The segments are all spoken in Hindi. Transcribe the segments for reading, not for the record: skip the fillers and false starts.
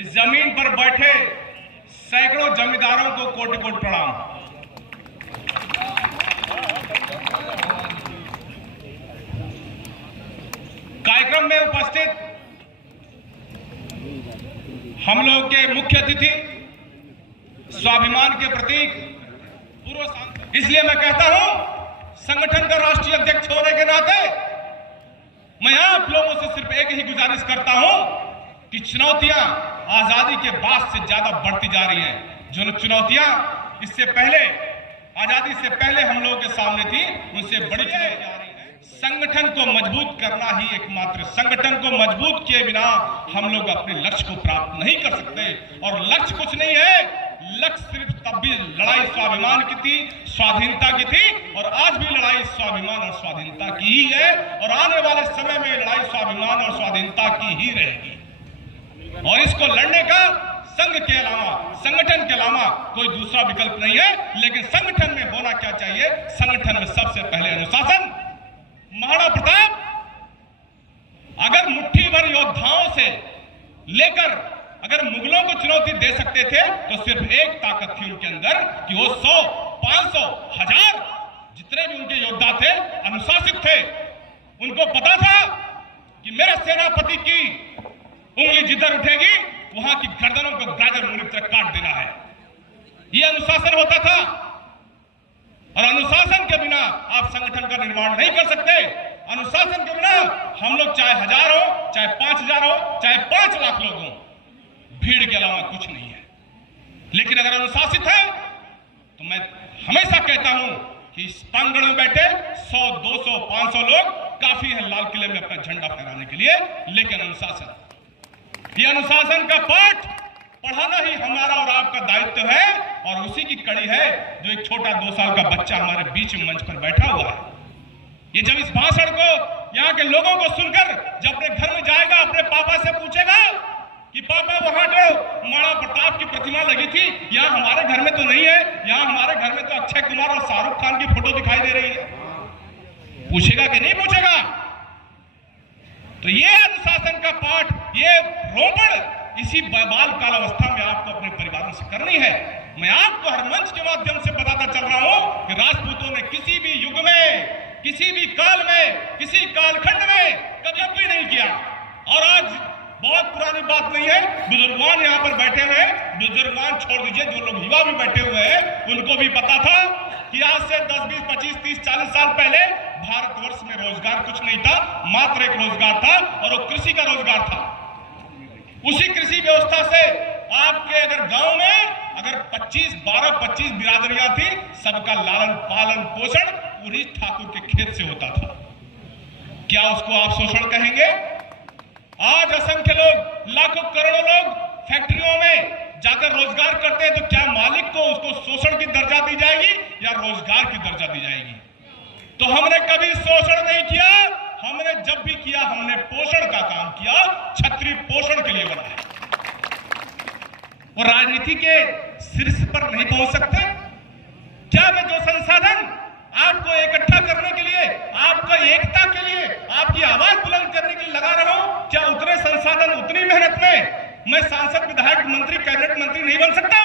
इस जमीन पर बैठे सैकड़ों जमींदारों को कोटि कोटि प्रणाम। कार्यक्रम में उपस्थित हम लोग के मुख्य अतिथि, स्वाभिमान के प्रतीक पूर्व सांसद, इसलिए मैं कहता हूं संगठन का राष्ट्रीय अध्यक्ष होने के नाते मैं आप लोगों से सिर्फ एक ही गुजारिश करता हूं कि चुनौतियां आजादी के बाद से ज्यादा बढ़ती जा रही हैं। जो चुनौतियां इससे पहले, आजादी से पहले हम लोगों के सामने थी, उनसे बड़ी चुनौतियां आ रही हैं। संगठन को मजबूत करना ही एकमात्र, संगठन को मजबूत किए बिना हम लोग अपने लक्ष्य को प्राप्त नहीं कर सकते। और लक्ष्य कुछ नहीं है, लक्ष्य सिर्फ तब भी लड़ाई स्वाभिमान की थी, स्वाधीनता की थी, और आज भी लड़ाई स्वाभिमान और स्वाधीनता की ही है, और आने वाले समय में लड़ाई स्वाभिमान और स्वाधीनता की ही रहेगी। और इसको लड़ने का संघ के अलावा, संगठन के अलावा कोई दूसरा विकल्प नहीं है। लेकिन संगठन में होना क्या चाहिए? संगठन में सबसे पहले अनुशासन। महाराणा प्रताप अगर मुट्ठी भर योद्धाओं से लेकर अगर मुगलों को चुनौती दे सकते थे तो सिर्फ एक ताकत थी उनके अंदर कि वो 100, 500, 1000 जितने भी उनके योद्धा थे अनुशासित थे। उनको पता था कि मेरे सेनापति की उंगली जिधर उठेगी वहां की गर्दनों को गाजर मूली तरह काट देना है। यह अनुशासन होता था, और अनुशासन के बिना आप संगठन का निर्माण नहीं कर सकते। अनुशासन के बिना हम लोग चाहे 1000 हो, चाहे 5000 हो, चाहे 5 लाख लोग हों, भीड़ के अलावा कुछ नहीं है। लेकिन अगर अनुशासित है तो मैं हमेशा कहता हूं कि इस प्रांगण में बैठे 100, 200, 500 लोग काफी है लाल किले में अपना झंडा फहराने के लिए। लेकिन अनुशासन, ये अनुशासन का पाठ पढ़ाना ही हमारा और आपका दायित्व है, और उसी की कड़ी है जो एक छोटा 2 साल का बच्चा हमारे बीच में मंच पर बैठा हुआ है। ये जब इस भाषण को यहाँ के लोगों को सुनकर जब अपने घर में जाएगा, अपने पापा से पूछेगा कि पापा वहां जो महाराणा प्रताप की प्रतिमा लगी थी यहाँ हमारे घर में तो नहीं है, यहाँ हमारे घर में तो अक्षय कुमार और शाहरुख खान की फोटो दिखाई दे रही है। पूछेगा कि नहीं पूछेगा? तो ये अनुशासन का पाठ, ये रोपण इसी बाल काल अवस्था में आपको अपने परिवारों से करनी है। मैं आपको हर मंच के माध्यम से बताता चल रहा हूं कि राजपूतों ने किसी भी युग में, किसी भी काल में, किसी कालखंड में कभी नहीं किया। और आज बहुत पुरानी बात नहीं है, बुजुर्गवान यहाँ पर बैठे हुए हैं, बुजुर्गवान छोड़ दीजिए, जो लोग युवा भी बैठे हुए हैं उनको भी पता था कि आज से 10, 20, 25, 30, 40 साल पहले भारतवर्ष में रोजगार कुछ नहीं था, मात्र एक रोजगार था, और वो कृषि का रोजगार था। उसी कृषि व्यवस्था से आपके अगर गांव में अगर 12-25 बिरादरियां थी, सबका लालन पालन पोषण पूरी ठाकुर के खेत से होता था। क्या उसको आप शोषण कहेंगे? आज असंख्य लोग, लाखों करोड़ों लोग फैक्ट्रियों में जाकर रोजगार करते हैं, तो क्या मालिक को उसको शोषण की दर्जा दी जाएगी या रोजगार की दर्जा दी जाएगी? तो हमने कभी शोषण नहीं किया, हमने जब भी किया हमने पोषण का काम किया, क्षत्रिय पोषण के लिए बनाया। और राजनीति के शीर्ष पर नहीं पहुंच सकते क्या? मैं जो संसाधन आपको इकट्ठा करने के लिए, आपको एकता के लिए, आपकी आवाज बुलंद करने के लिए लगा रहा हूं, क्या उतने संसाधन, उतनी मेहनत में मैं सांसद, विधायक, मंत्री, कैबिनेट मंत्री नहीं बन सकता?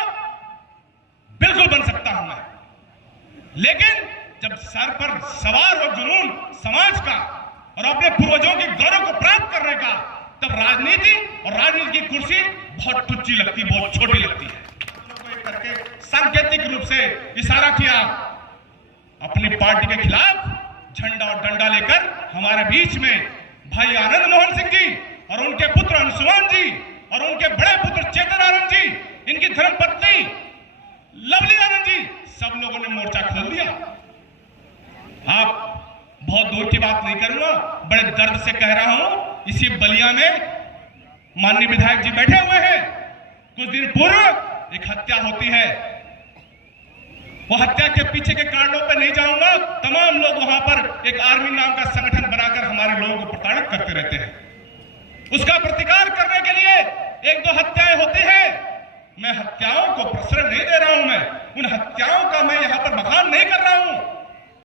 बिल्कुल बन सकता हूं मैं। लेकिन जब सर पर सवार हो जुनून समाज का और अपने पूर्वजों के गौरव को प्राप्त करने का, तब राजनीति और राजनीति की कुर्सी बहुत टुच्ची लगती, बहुत छोटी लगती है। करके सांकेतिक रूप से इशारा किया, अपनी पार्टी के खिलाफ झंडा और डंडा लेकर हमारे बीच में भाई आनंद मोहन सिंह जी और उनके पुत्र अंशुमान जी और उनके बड़े पुत्र चेतन आनंद जी, इनकी धर्मपत्नी लवली आनंद जी, सब लोगों ने मोर्चा खोल दिया। आप बहुत दूर की बात नहीं करूंगा, बड़े दर्द से कह रहा हूं, इसी बलिया में माननीय विधायक जी बैठे हुए हैं। कुछ दिन पूर्व एक हत्या होती है, वो हत्या के पीछे के कारणों पर नहीं जाऊंगा। तमाम लोग वहां पर एक आर्मी नाम का संगठन बनाकर हमारे लोगों को प्रताड़ित करते रहते हैं। उसका प्रतिकार करने के लिए 1-2 हत्याएं होती हैं। मैं हत्याओं को प्रश्रय नहीं दे रहा हूं, मैं उन हत्याओं का मैं यहां पर बखान नहीं कर रहा हूं।